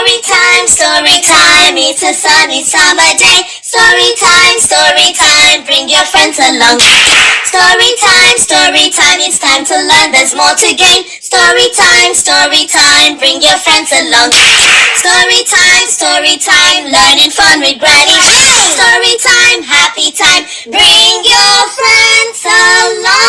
story time, it's a sunny summer day. Story time, bring your friends along. Story time, it's time to learn, there's more to gain. Story time, bring your friends along. Story time, learning fun with Granny. Story time, happy time, bring your friends along.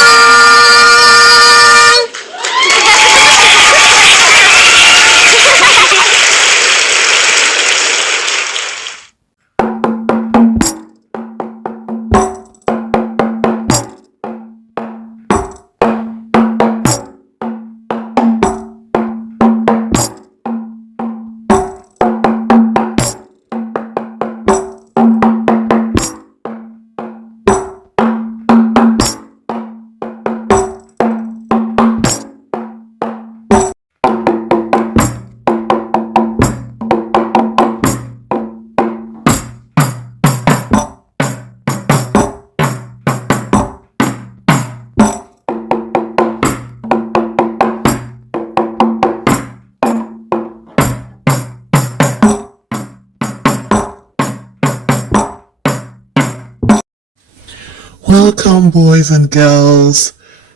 Welcome, boys and girls,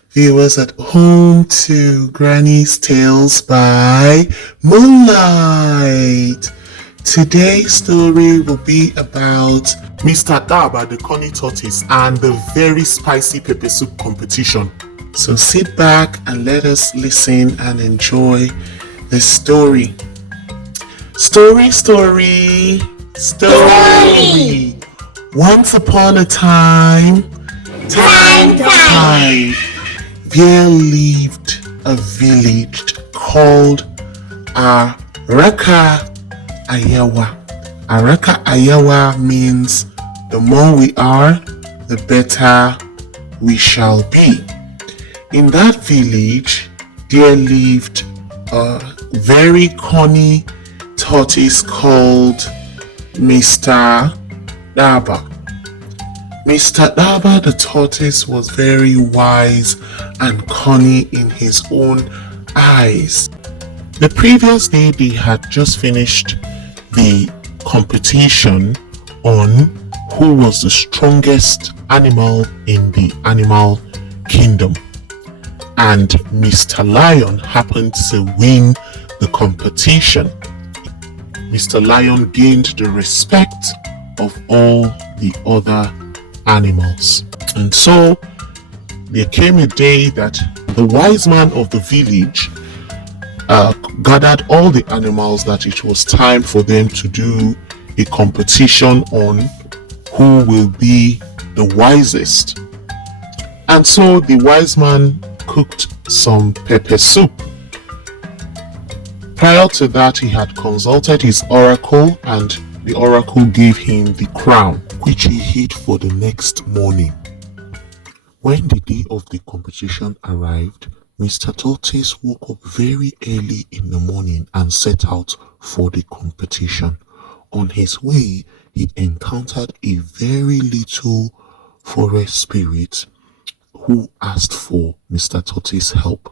viewers at home, to Granny's Tales by Moonlight. Today's story will be about Mr. Daaba, the Cunny Tourtise, and the very spicy pepper soup competition. So sit back and let us listen and enjoy the story. Story. Once upon a time, there lived a village called Araka Ayawa. Araka Ayawa means the more we are, the better we shall be. In that village, there lived a very cunning tortoise called Mr. Daaba. Mr. Daaba the tortoise was very wise and cunning in his own eyes. The previous day they had just finished the competition on who was the strongest animal in the animal kingdom, and Mr. Lion happened to win the competition. Mr. Lion gained the respect of all the other animals. And so there came a day that the wise man of the village gathered all the animals that it was time for them to do a competition on who will be the wisest. And so the wise man cooked some pepper soup. Prior to that, he had consulted his oracle, and the oracle gave him the crown, which he hid for the next morning. When the day of the competition arrived, Mr. Tourtise woke up very early in the morning and set out for the competition. On his way, he encountered a very little forest spirit who asked for Mr. Tourtise's help.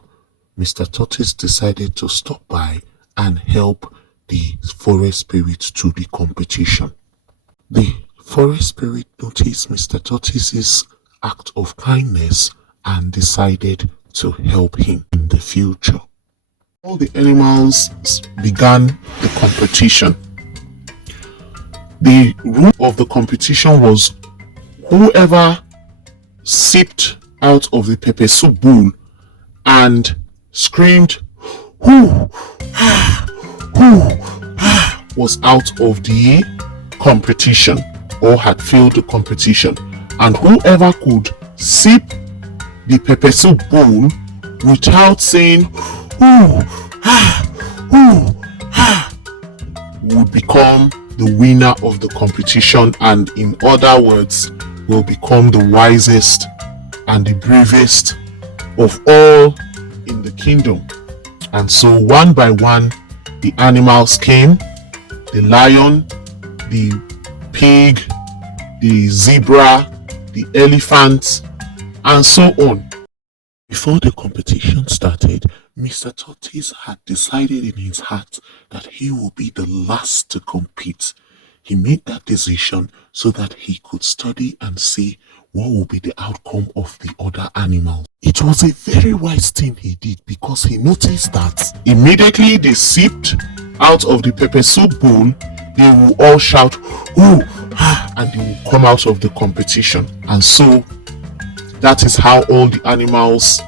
Mr. Tourtise decided to stop by and help the forest spirit to the competition. The forest spirit noticed Mr. Tourtise's act of kindness and decided to help him in the future. All the animals began the competition. The rule of the competition was whoever sipped out of the pepper soup bowl and screamed, "Whoo! was out of the competition or had failed the competition, and whoever could sip the pepper soup bowl without saying would become the winner of the competition, and in other words will become the wisest and the bravest of all in the kingdom. And so one by one the animals came: the lion, the pig, the zebra, the elephant, and so on. Before the competition started, Mr. Tourtise had decided in his heart that he would be the last to compete. He made that decision so that he could study and see what would be the outcome of the other animals. It was a very wise thing he did because he noticed that immediately they sipped out of the pepper soup bowl, they will all shout, "Ooh!" and they will come out of the competition. And so that is how all the animals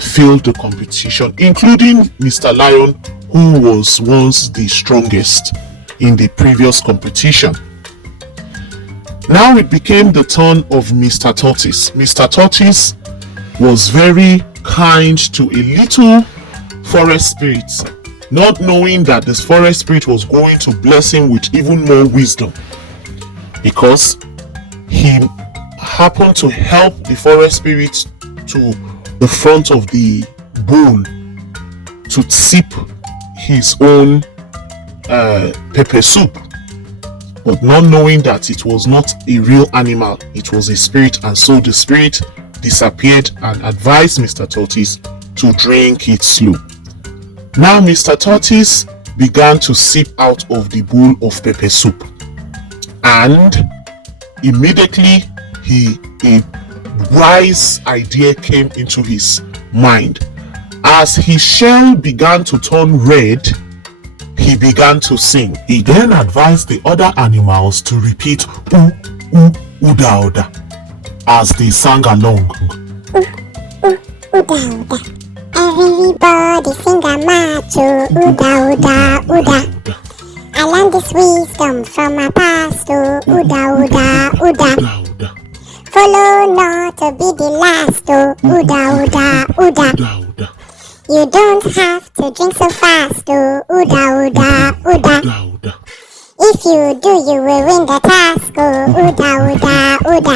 failed the competition, including Mr. Lion, who was once the strongest in the previous competition. Now it became the turn of Mr. Tourtise. Mr. Tourtise was very kind to a little forest spirit, not knowing that this forest spirit was going to bless him with even more wisdom, because he happened to help the forest spirit to the front of the bowl to sip his own pepper soup, but not knowing that it was not a real animal, it was a spirit. And so the spirit disappeared and advised Mr. Tourtise to drink it slow. Now Mr. Tourtise began to sip out of the bowl of pepper soup, and immediately a wise idea came into his mind. As his shell began to turn red, he began to sing. He then advised the other animals to repeat "oo oo uda uda" as they sang along. Uda uda. Everybody sing a macho. Uda uda uda. I learned this wisdom from my pastor. Uda uda uda. Follow not to be the last. Uda uda uda. You don't have to drink so fast. Uda uda uda. If you do, you will win the task. Uda uda uda.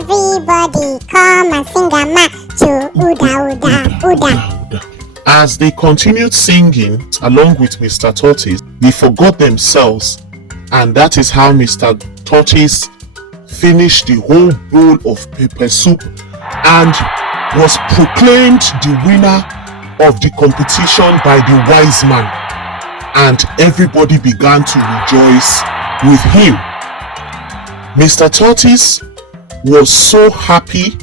Everybody come and sing a macho. Uda uda uda. As they continued singing along with Mr. Tourtise, they forgot themselves, and that is how Mr. Tourtise finished the whole bowl of pepper soup and was proclaimed the winner of the competition by the wise man, and everybody began to rejoice with him. Mr. Tourtise was so happy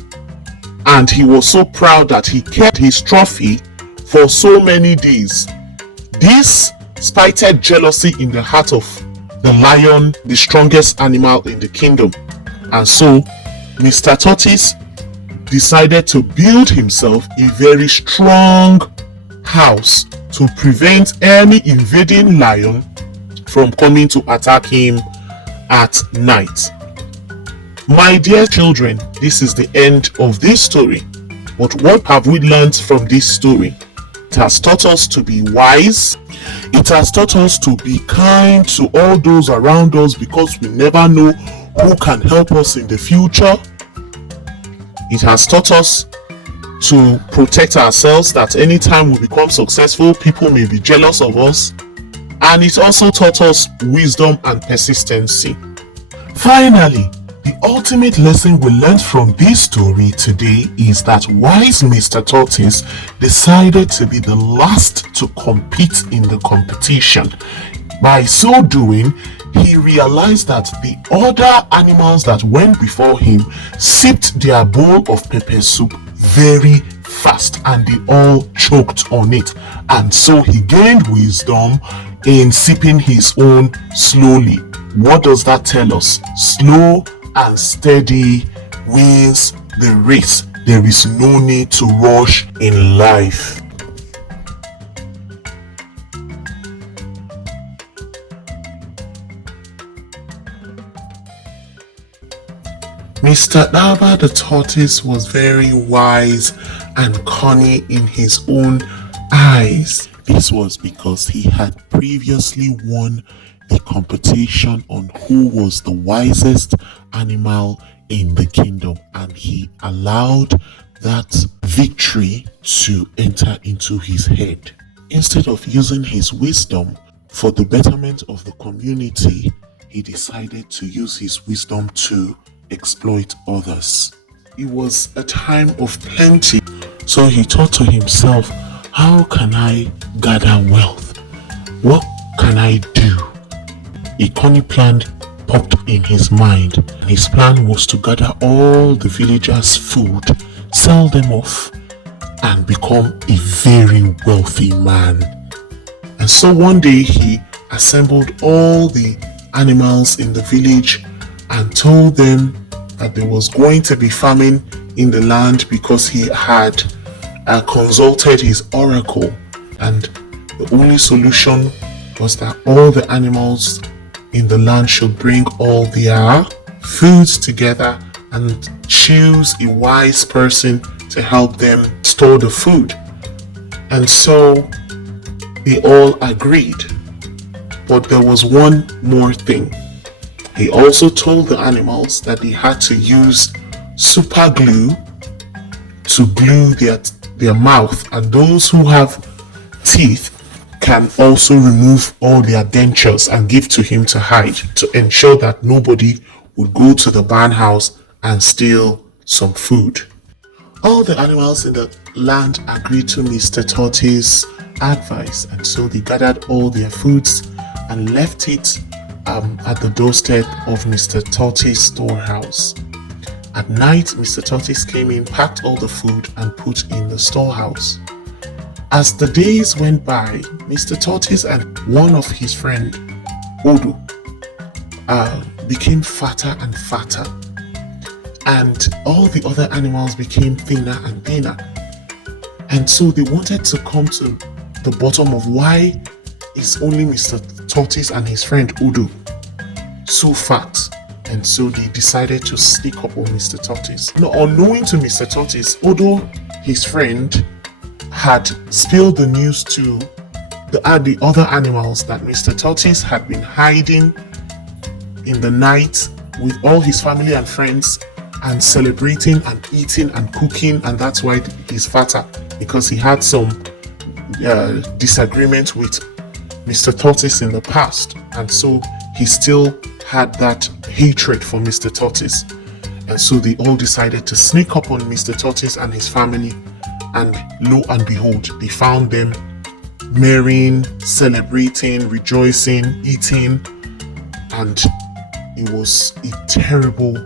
and he was so proud that he kept his trophy for so many days. This spited jealousy in the heart of the lion, the strongest animal in the kingdom. And so Mr. Tourtise decided to build himself a very strong house to prevent any invading lion from coming to attack him at night. My dear children, this is the end of this story. But what have we learned from this story? It has taught us to be wise. It has taught us to be kind to all those around us, because we never know who can help us in the future. It has taught us to protect ourselves, that anytime we become successful, people may be jealous of us. And it also taught us wisdom and persistency. Finally, the ultimate lesson we learned from this story today is that wise Mr. Tourtise decided to be the last to compete in the competition. By so doing, he realized that the other animals that went before him sipped their bowl of pepper soup very fast and they all choked on it. And so he gained wisdom in sipping his own slowly. What does that tell us? Slow and steady wins the race. There is no need to rush in life. Mr. Daaba the tortoise was very wise and cunning in his own eyes. This was because he had previously won the competition on who was the wisest animal in the kingdom, and he allowed that victory to enter into his head. Instead of using his wisdom for the betterment of the community, he decided to use his wisdom to exploit others. It was a time of plenty, so he thought to himself, how can I gather wealth? What can I do? A cunning plan popped in his mind. His plan was to gather all the villagers' food, sell them off, and become a very wealthy man. And so one day he assembled all the animals in the village and told them that there was going to be famine in the land because he had consulted his oracle, and the only solution was that all the animals in the land should bring all their foods together and choose a wise person to help them store the food. And so they all agreed. But there was one more thing. He also told the animals that they had to use super glue to glue their mouth, and those who have teeth can also remove all their dentures and give to him to hide, to ensure that nobody would go to the barn house and steal some food. All the animals in the land agreed to Mr. Tourtise's advice, and so they gathered all their foods and left it at the doorstep of Mr. Tourtise's storehouse. At night, Mr. Tourtise came in, packed all the food and put in the storehouse. As the days went by, Mr. Tourtise and one of his friends, Odo, became fatter and fatter, and all the other animals became thinner and thinner. And so they wanted to come to the bottom of why is only Mr. Tourtise and his friend Odo so fat. And so they decided to sneak up on Mr. Tourtise. Now, unknowing to Mr. Tourtise, Odo, his friend, had spilled the news to the other animals that Mr. Tourtise had been hiding in the night with all his family and friends and celebrating and eating and cooking, and that's why he's fatter, because he had some disagreement with Mr. Tourtise in the past, and so he still had that hatred for Mr. Tourtise. And so they all decided to sneak up on Mr. Tourtise and his family, and lo and behold, they found them marrying, celebrating, rejoicing, eating, and it was a terrible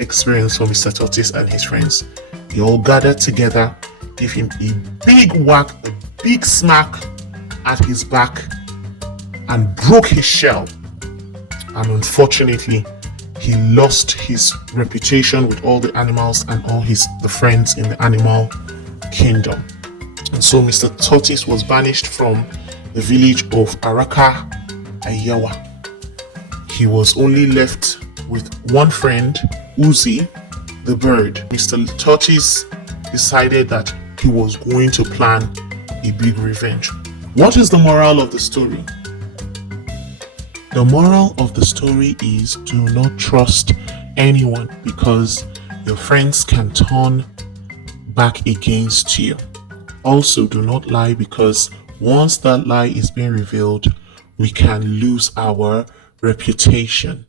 experience for Mr. Tourtise and his friends. They all gathered together, gave him a big whack, a big smack at his back, and broke his shell. And unfortunately, he lost his reputation with all the animals and all the friends in the animal kingdom. And so Mr. Tourtise was banished from the village of Araka Ayawa. He was only left with one friend, Uzi, the bird. Mr. Tourtise decided that he was going to plan a big revenge. What is the moral of the story? The moral of the story is, do not trust anyone, because your friends can turn back against you. Also, do not lie, because once that lie is being revealed, we can lose our reputation.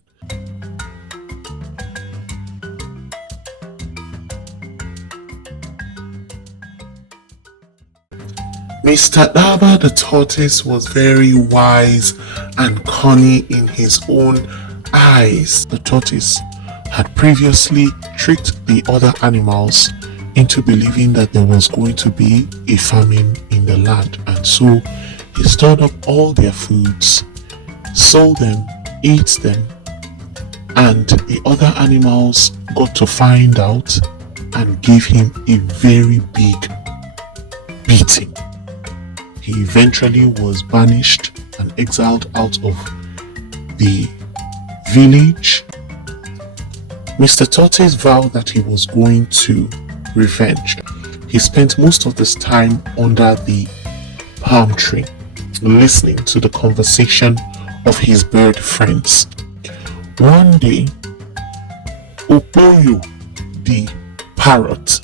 Mr. Daaba the tortoise was very wise and cunning in his own eyes. The tortoise had previously tricked the other animals into believing that there was going to be a famine in the land, and so he stored up all their foods, sold them, ate them, and the other animals got to find out and gave him a very big beating. He eventually was banished and exiled out of the village. Mr. Tourtise vowed that he was going to revenge. He spent most of this time under the palm tree, listening to the conversation of his bird friends. One day, Opoyo, the parrot,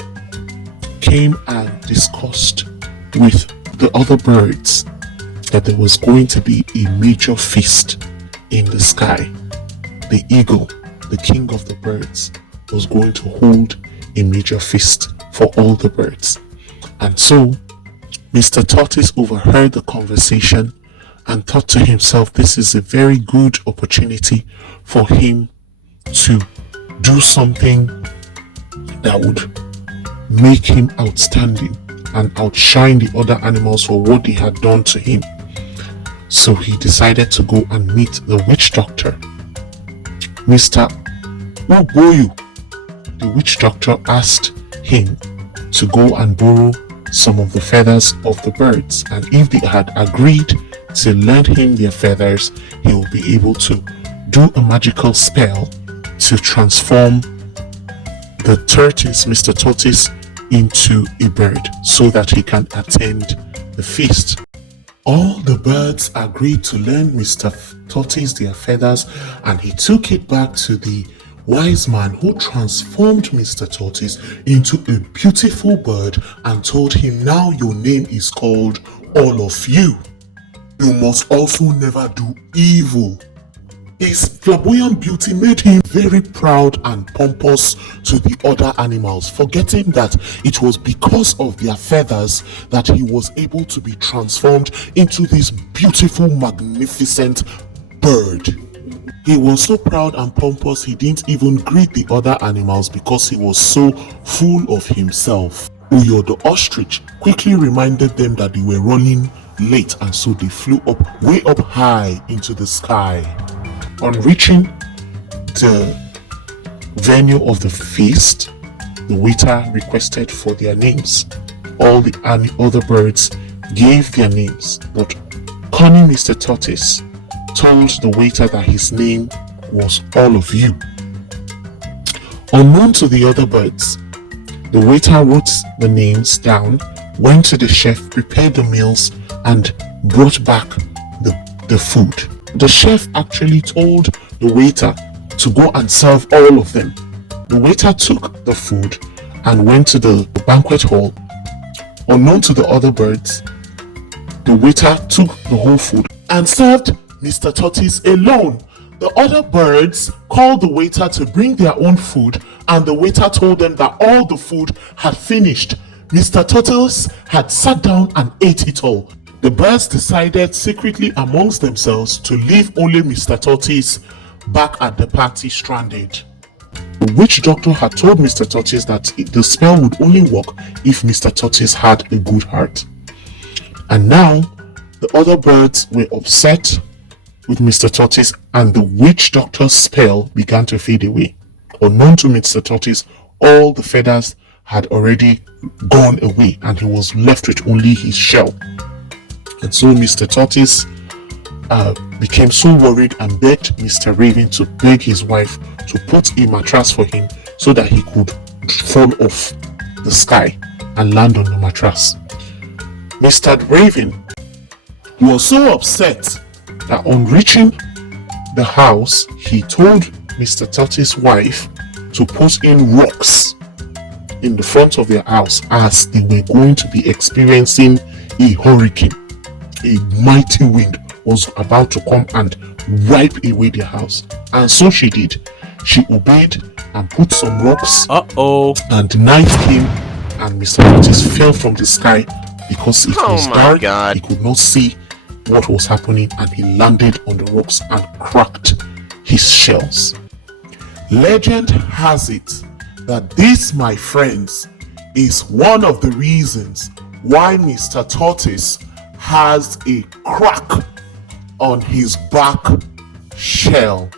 came and discussed with the other birds that there was going to be a major feast in the sky. The eagle, the king of the birds, was going to hold a major feast for all the birds. And so Mr. Tortoise overheard the conversation and thought to himself, this is a very good opportunity for him to do something that would make him outstanding and outshine the other animals for what they had done to him. So he decided to go and meet the witch doctor. Mr. Uboyu, the witch doctor, asked him to go and borrow some of the feathers of the birds, and if they had agreed to lend him their feathers, he will be able to do a magical spell to transform the tortoise, Mr. Tortoise, into a bird so that he can attend the feast. All the birds agreed to lend Mr. Tortoise their feathers, and he took it back to the wise man, who transformed Mr. Tortoise into a beautiful bird and told him, now your name is called All of You. You must also never do evil. His flamboyant beauty made him very proud and pompous to the other animals, forgetting that it was because of their feathers that he was able to be transformed into this beautiful, magnificent bird. He was so proud and pompous he didn't even greet the other animals because he was so full of himself. Uyo the ostrich quickly reminded them that they were running late, and so they flew up way up high into the sky. On reaching the venue of the feast, the waiter requested for their names. All the other birds gave their names, but Cunny Mr. Tourtise told the waiter that his name was All of You. Unknown to the other birds, the waiter wrote the names down, went to the chef, prepared the meals, and brought back the food. The chef actually told the waiter to go and serve all of them. The waiter took the food and went to the banquet hall. Unknown to the other birds, the waiter took the whole food and served Mr. Tortoise alone. The other birds called the waiter to bring their own food, and the waiter told them that all the food had finished. Mr. Tortoise had sat down and ate it all. The birds decided secretly amongst themselves to leave only Mr. Tortoise back at the party stranded. The witch doctor had told Mr. Tourtise that the spell would only work if Mr. Tourtise had a good heart. And now, the other birds were upset with Mr. Tourtise, and the witch doctor's spell began to fade away. Unknown to Mr. Tourtise, all the feathers had already gone away, and he was left with only his shell. And so Mr. Tourtise became so worried and begged Mr. Raven to beg his wife to put a mattress for him so that he could fall off the sky and land on the mattress. Mr. Raven was so upset that on reaching the house, he told Mr. Tourtise's wife to put in rocks in the front of their house, as they were going to be experiencing a hurricane. A mighty wind was about to come and wipe away their house, and so she did. She obeyed and put some rocks. And night came, and Mr. Tourtise fell from the sky because it was dark. God. He could not see what was happening, and he landed on the rocks and cracked his shells. Legend has it that this, my friends, is one of the reasons why Mr. Tourtise has a crack on his back shell.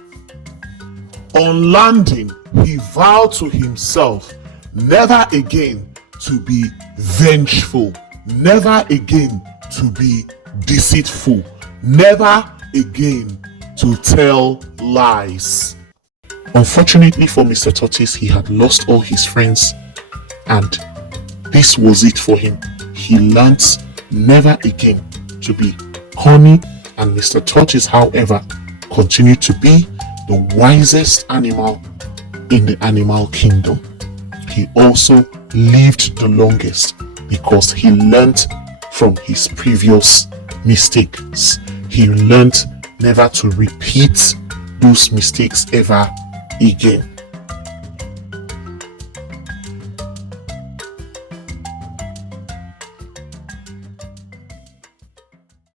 On landing, he vowed to himself never again to be vengeful, never again to be deceitful, never again to tell lies. Unfortunately for Mr. Tourtise, he had lost all his friends, and this was it for him. He learnt never again to be cunning, and Mr. Tourtise, however, continued to be the wisest animal in the animal kingdom. He also lived the longest because he learnt from his previous mistakes. He learnt never to repeat those mistakes ever again.